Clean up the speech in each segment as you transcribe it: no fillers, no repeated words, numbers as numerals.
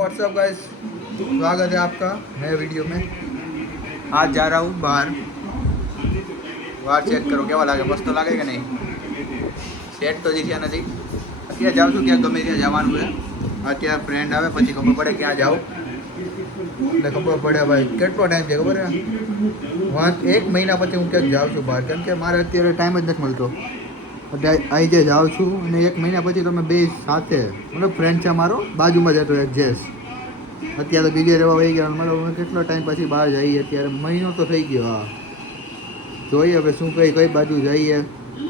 WhatsApp guys, स्वागत है आपका नए वीडियो में। आज जा रहा हूँ बाहर। बाहर चेक करो કેવા લાગે, મસ્ત લાગે કે નહીં? સેટ તો જીત્યા નથી। અત્યારે જાઉં છું ક્યાં, ગમે ત્યાં જવાનું છે। અત્યારે ફ્રેન્ડ આવે પછી ખબર પડે ક્યાં જાઉં, એટલે ખબર પડે ભાઈ કેટલો ટાઈમ છે ખબર છે? 1 મહિના પછી હું ક્યાંક જાઉં છું બહાર, કેમ કે મારે અત્યારે ટાઈમ જ નથી મળતો। અહીં જે જાઉં છું અને 1 મહિના પછી તમે બે સાથે, મતલબ ફ્રેન્ડ છે મારો બાજુમાં જતો એક જેસ, અત્યારે તો બીજે રહેવા વહી ગયા। મતલબ અમે કેટલો ટાઈમ પછી બહાર જઈએ, અત્યારે મહિનો તો થઈ ગયો। હા, જોઈએ હવે શું કઈ બાજુ જઈએ,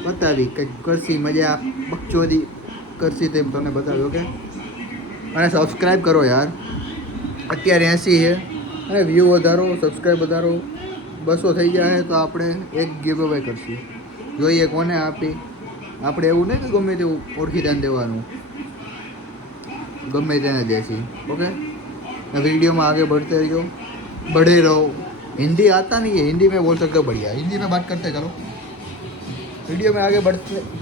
બતાવી કંઈક કરશી મજા બકચોદી કરશી તો તમને બતાવ્યો કે। અને સબસ્ક્રાઈબ કરો યાર, અત્યારે 80 છે અને વ્યૂ વધારો, સબસ્ક્રાઈબ વધારો, 200 થઈ જાય તો આપણે એક ગિવ અવે કરશું। જોઈએ કોને આપી। આપણે એવું નહીં કે ગમે તેવું ઓળખીતાને દેવાનું, ગમે તેને देसी। ओके, वीडियो में आगे बढ़ते रहो, बढ़े रहो। हिंदी आता नहीं है, हिंदी में बोल सकते हो बढ़िया, हिंदी में बात करते चलो। वीडियो में आगे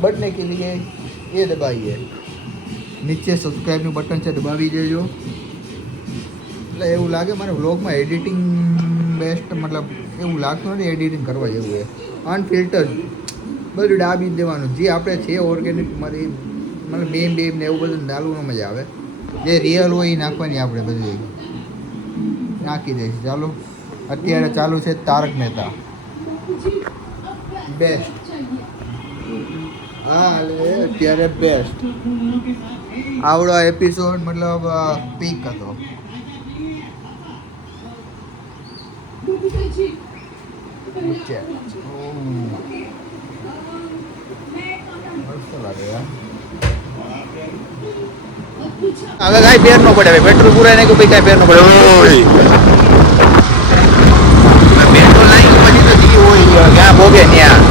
बढ़ने के लिए ये दबाइए, નીચે સબસ્ક્રાઈબનું બટન છે દબાવી દેજો। એટલે એવું લાગે મારે વ્લોગમાં એડિટિંગ બેસ્ટ, મતલબ એવું લાગતું નથી એડિટિંગ કરવા જેવું છે। અનફિલ્ટર બધું ડાબી દેવાનું, જે આપણે છે ઓર્ગેનિકમાંથી, મતલબ બેમ ને એવું બધું ડાલવું મજા આવે। જે રિયલ હોય એ નાખવાની આપણે બધું નાખી દઈશું। ચાલો, અત્યારે ચાલુ છે તારક મહેતા બેસ્ટ। હા, અત્યારે બેસ્ટ આવડો એપિસોડ, મતલબ પીક હતો। હવે કાંઈ ફેર ન પડે, પેટ્રોલ પૂરા નહીં કોઈ કાંઈ ફેર ન પડે। પેટ્રોલ નહીં પછી તો જી હોય ક્યાં ભોગે ત્યાં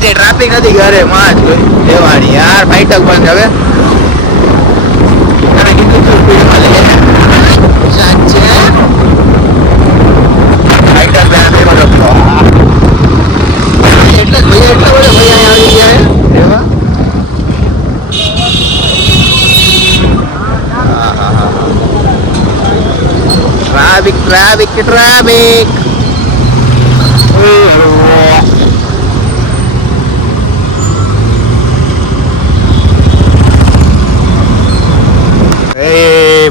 ટ્રાફિક નથી, ઘરે માં જ લેવાની યાર। ફાઈટક બંધ હવે કીધું તું સ્પીડમાં લઈ જાય સાચે ફાઈટક બેન એટલે જ ભાઈ, એટલા બધા ભાઈ આવી ગયા રેવા। ટ્રાફિક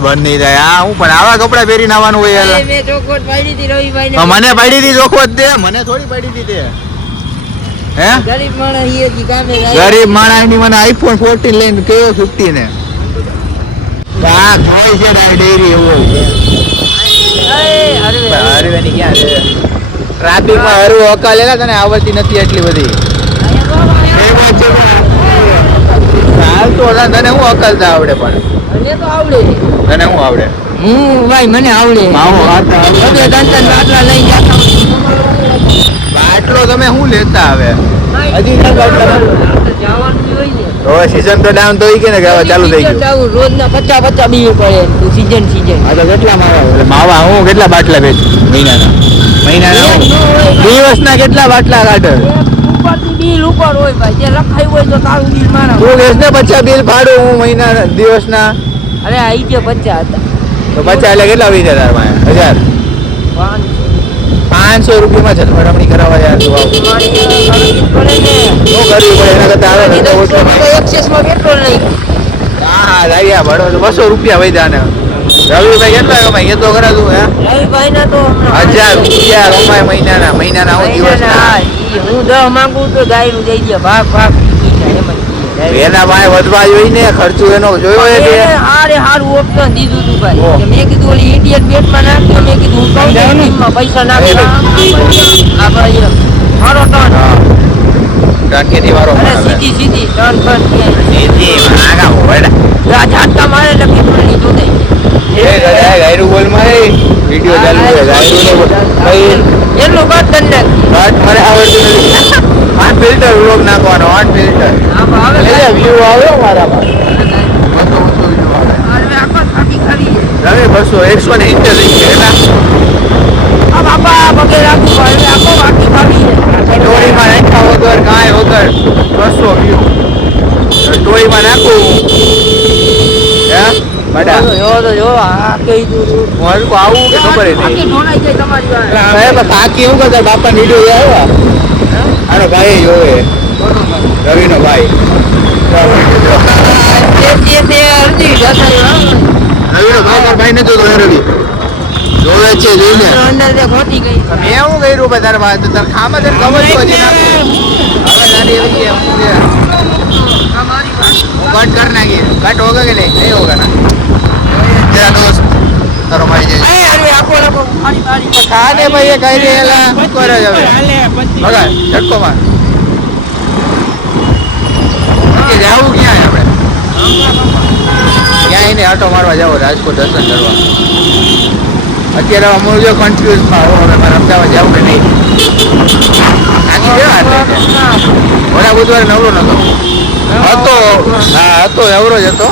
બંધ નહીં થાય। હા, હું પણ આવા કપડા પહેરીને આવવાનું હોય યાર। મને પાડી હતી ચોખવટ દે, મને થોડી પાડી હતી હે? ગરીબ માણસ ની મને આઈફોન 14 લઈને કયો 50 ને કાક હોય છે ડેરી એવું હરવેની ક્યાં છે? ટ્રાફિકમાં હરવું અકાલ એલા તને આવડતી નથી એટલી બધી હાલ તો તને હું અકલતા આવડે, પણ તને શું આવડે? હું ભાઈ મને આવડે બાટલો તમે શું લેતા હવે? હજી હવે સીઝન તો ડાઉન થઈ ગઈ ને કે હવે ચાલુ થઈ ગયું? રોજ ના 50 બીવી પડે સીઝન આ તો કેટલા માવા હું કેટલા બાટલા વેચું મહિનાના દિવસના કેટલા બાટલા કાઢે? બિલ ઉપર હોય ભાઈ, જે લખાયું હોય તો તારું બિલ મારા તું વેચ ને 50 બિલ ફાડું હું મહિના દિવસના। અરે આઈ ગયો 50 હતા તો 50 એટલે કેટલા વીધા તાર માં? 1000 500 રૂપિયામાં જન્મરમણી કરાવવા યાર તું આવ શું કરવી પડે એના કરતા આવે તો એક્સેસમાં પેટ્રોલ નહીં। હા લાગ્યા ભડો તો 200 રૂપિયા વૈધા ને રવિભાઈ કેટલા કમાય એ તો કરા તું? હે રવિભાઈ ના તો 1000 રૂપિયા કમાય મહિનાના હું દિવસના। હું 10 માંગુ તો ગાયનું દઈ દે ભાગ એના પાસે વધવા જોઈ ને ખર્ચું એનો જોયો એ હારે હારું ઓપ્શન દીધું તું ભાઈ। મેં કીધું ઓલી ઇન્ડિયન બેટમાં નાખ્યો, મેં કીધું હું કહું પૈસા નાખ્યા આ ભાઈ મારો ટર્ન ટાકેથી વારો સીધી ટર્ન સીધી માગા ઓડા ઝાટકા મારે એટલે પેટ્રોલ લીધું દે એ ગાયરું બોલ મારે વિડિયો ચાલુ છે ગાયરું ભાઈ એટલું કાટ દંડ કાટ મારે આવડતું નથી આ ફિલ્ટર વ્લોગ નાખવાનો ઓન ફિલ્ટર આવે વ્યૂ આવ્યો મારા પાસે 200 170 થઈ ગયા આ બાપા પગે રાખું હવે આખો બાકી ખાવી સ્ટોરીમાં નાખ્યા વગર કાંઈ વગર 200 વ્યૂ સ્ટોરીમાં નાખું માડા જો આ કઈ દૂર હું હલકો આવું કે ખબર આખી નહીં ઢોળાઈ જાય તમારી વાત સાહેબ કાકી એવું કરતા બાપા નીડો આવ્યા આનો ભાઈ જોવે રવિનો ભાઈ રવિનો ભાઈ નથી જોતો રવિ જોવે છે જોઈને અંદર તે ખોટી ગઈ મેં શું કર્યું ભાઈ તારા ભાઈ તો તાર ખામાં તને ખબર છે હજી નાખું હવે નાની એવી છે હું કટ કર નાખી કટ હોगा કે નહીં હોगा ના तेरा दोस्त તારો ભાઈ છે અરે આપો પાણી પાણી ખાને ભાઈ એ કઈ રેલા કરે જ હવે ભગા ઝટકો માર કે જાવું ક્યાં આપણે ક્યાં એને આટો મારવા જાવ રાજકોટ દર્શન કરવા અત્યારે અમુક જો કન્ફ્યુઝ માં હવે મારે અમદાવાદ જવું કે નહીં આખી દેવા ઘણા બુધવારે નવરો નતો હતો હા હતો એવરો જ હતો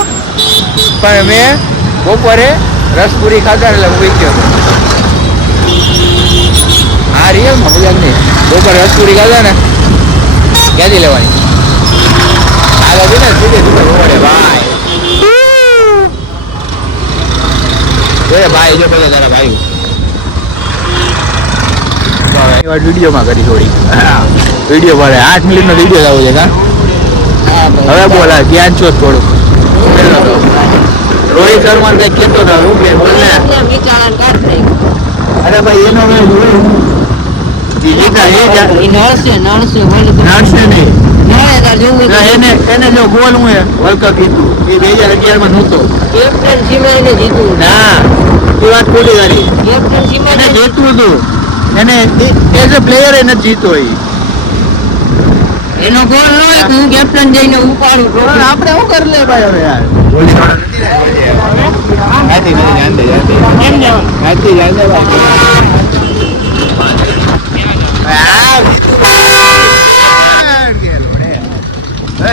પણ મેં બપોરે રસપુરી ખાધા એટલે હું ગયો હા રિયલમાં મજાક નહીં બપોરે રસપુરી ખાધા ને ક્યાંથી લેવાની આગળ ને સીધે બપોરે ભાઈ જોયે ભાઈ જો પેલો તારા ભાઈ વિડીયોમાં કરી થોડી વિડીયો ભરે 8 મિનિટનો વિડીયો આવો છે કા હવે બોલા ધ્યાન છો થોડું રોહિત શર્મા કઈ કેતો હતો હું કે બોલે અરે ભાઈ એનો મેં જોયું એને જો ગોલ હું વર્લ્ડ કપ જીતું એ 2011 માં નહોતો ના એ વાત ખોટી કરી એને જીતવું હતું એને એઝ અ પ્લેયર એ નથી જીતો એનો ગોલ ન હોય હું કેપ્ટન જઈને ઉપાડું આપણે શું કરી લે ભાઈ હવે યાર બોલી નથી જાન દે નથી જાન દે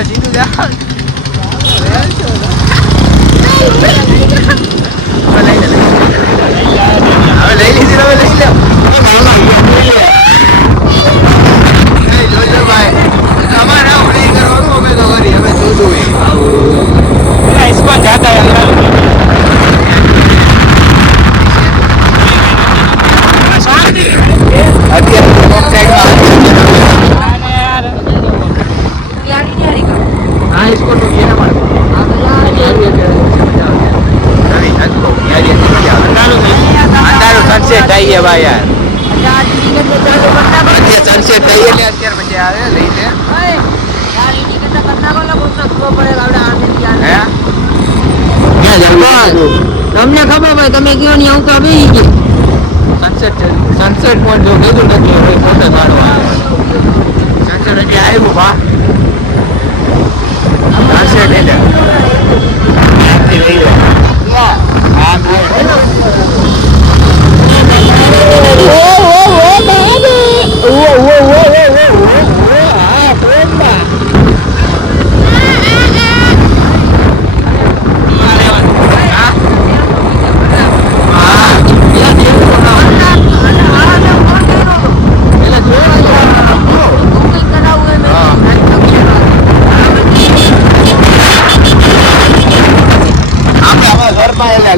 જીતુ જા હવે લઈ લીધી હવે લઈ લે જોજો ભાઈ અમારે આવું નહીં કરવાનું અમે તો કરી હવે જોજો इसको जाता है हाँ इसको तो ये ना मारो अंधारो सनसेट आई है भाई यार सनसेट आई है અત્યારે પછી આવે લઈ લે તમને ખબર ભાઈ તમે કયો ની હું તો બેહી ગઈ સનસેટ પોઈન્ટ જો કીધું નથી હવે ફોટો પાડવા સનસેટ એટલે આવ્યું બા સનસેટ એટલે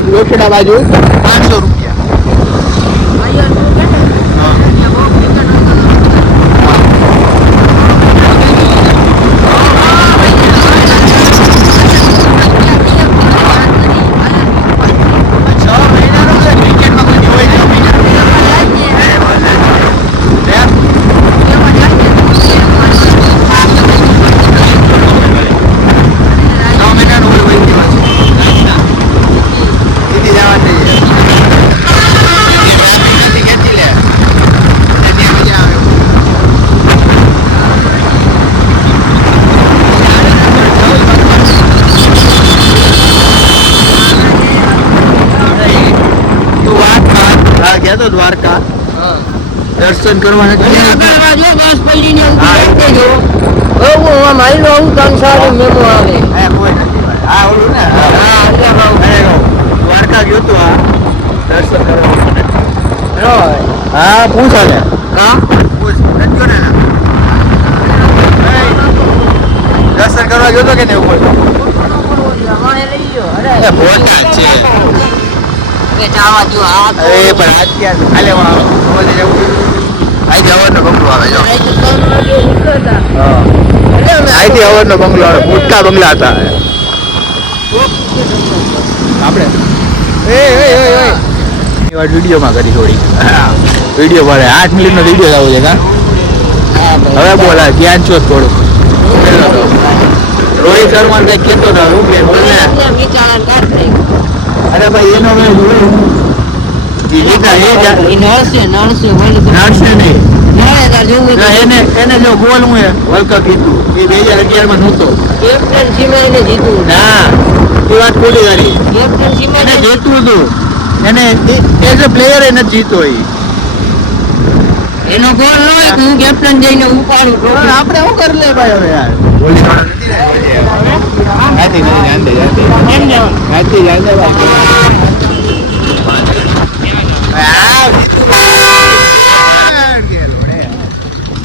લોખેડા બાજુ 500 રૂપિયા તો દ્વારકા દર્શન કરવાના બસ પડીને મારી આવું કંસાર મેમો આવે કોઈ નથી આ ઓલું ને દ્વારકા ગયો તો આ દર્શન કરવા હા પૂછ આલે હા પૂછ નથી ને દર્શન કરવા ગયો તો કે નહીં ઉપર અમારે લઈ ગયો અરે બોલતા જ છે. હવે જાવા દો આ તો અરે પણ આજ ક્યાં કાલે જવું આજ અવરનો બંગલો આવે જો આઈ તો 3 વાગે નીકળતા અહીંથી અવરનો બંગલો આવે મોટા બંગલા હતા આપણે વિડીયોમાં કરી થોડી વિડીયો પડે 8 મિનિટનો વિડીયો આવો છે કા હવે બોલા ધ્યાન છો થોડું રોહિત શર્મા કઈ કેતો હતા હું કે બોલે અરે ભાઈ એનો મેં જોયું એને જો ગોલ હું વર્લ્ડ કપ જીતું એ 2011 માં નહોતો ના એ વાત ખોટી કરી એને જીતવું હતું એને એઝ અ પ્લેયર એ નથી જીતો એનો ગોલ ન હોય હું કેપ્ટન જઈને ઉપાડું આપણે શું કરી લે ભાઈ હવે યાર બોલી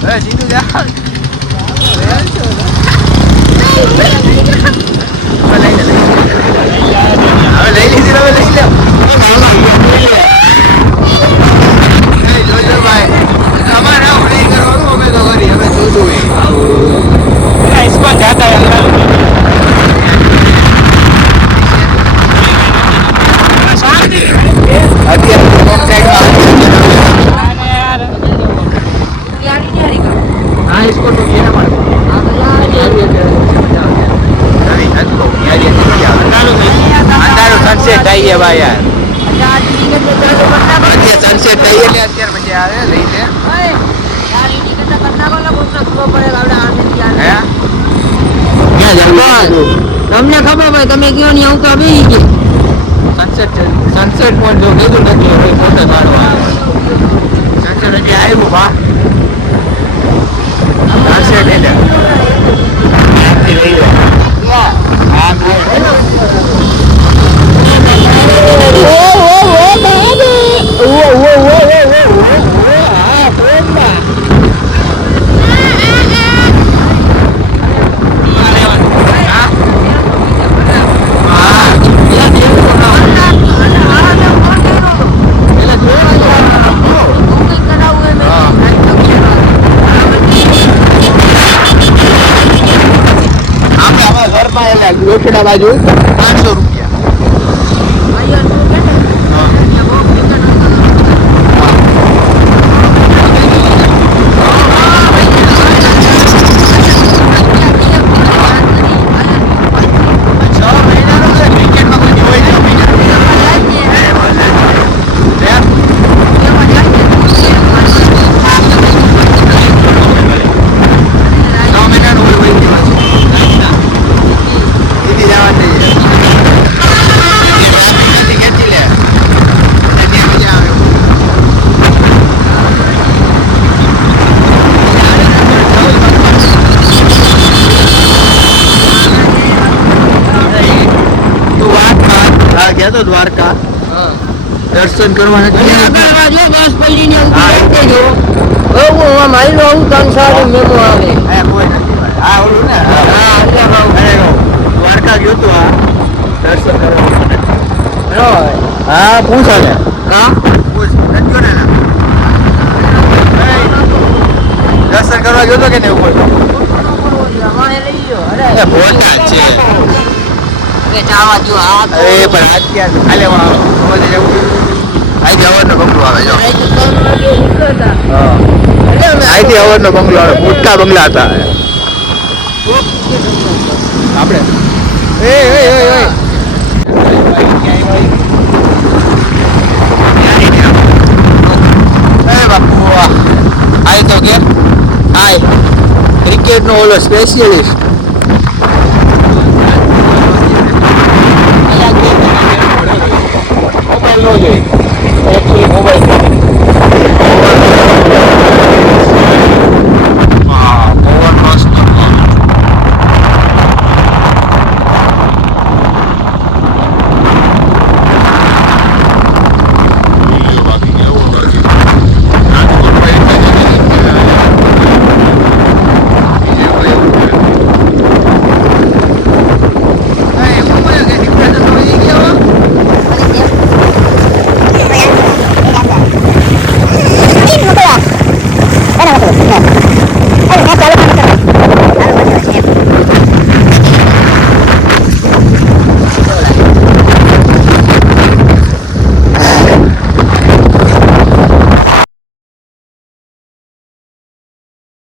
નથી જીતું જા હવે લઈ લીધી હવે લઈ લો જોજો ભાઈ અમારે આવું નહીં કરવાનું અમે તો કરી હવે જોશું इसको जाता है हाँ इसको तो ये ना मारो अंधारो सनसेट થઈ ગયા ભાઈ યાર સનસેટ થઈ એટલે અત્યારે પછી આવે લઈ લે તમને ખબર ભાઈ તમે કયો ની હું તો બેહી ગઈ સનસેટ પોઈન્ટ જો કીધું નથી હવે ફોટો પાડવા સનસેટ હજી આવ્યું બા સનસેટ એટલે લઈ લો ગોઠડા બાજુ 500 તો દ્વારકા દર્શન કરવા નથી બસ પડીને મારી લો હું 3 મેમો આવે કોઈ નથી ભાઈ આ ઓલું ને દ્વારકા ગયો તો આ દર્શન કરવા હા પૂછો ને હા પૂછ નથી ને દર્શન કરવા ગયો તો કે નહીં ઉપર બોલતા જ છે હવે જાવા દો આ તો અરે પણ આજ ક્યાં કાલે જવું આજ અવરનો બંગલો આવે જો આઈ તો 3 વાગે નીકળતા અહીંથી અવરનો બંગલો આવે મોટા બંગલા હતા આપણે બાપુ આય તો કે આય ક્રિકેટ નો ઓલો સ્પેશિયલિસ્ટ મોબાઈલ નો જોઈએ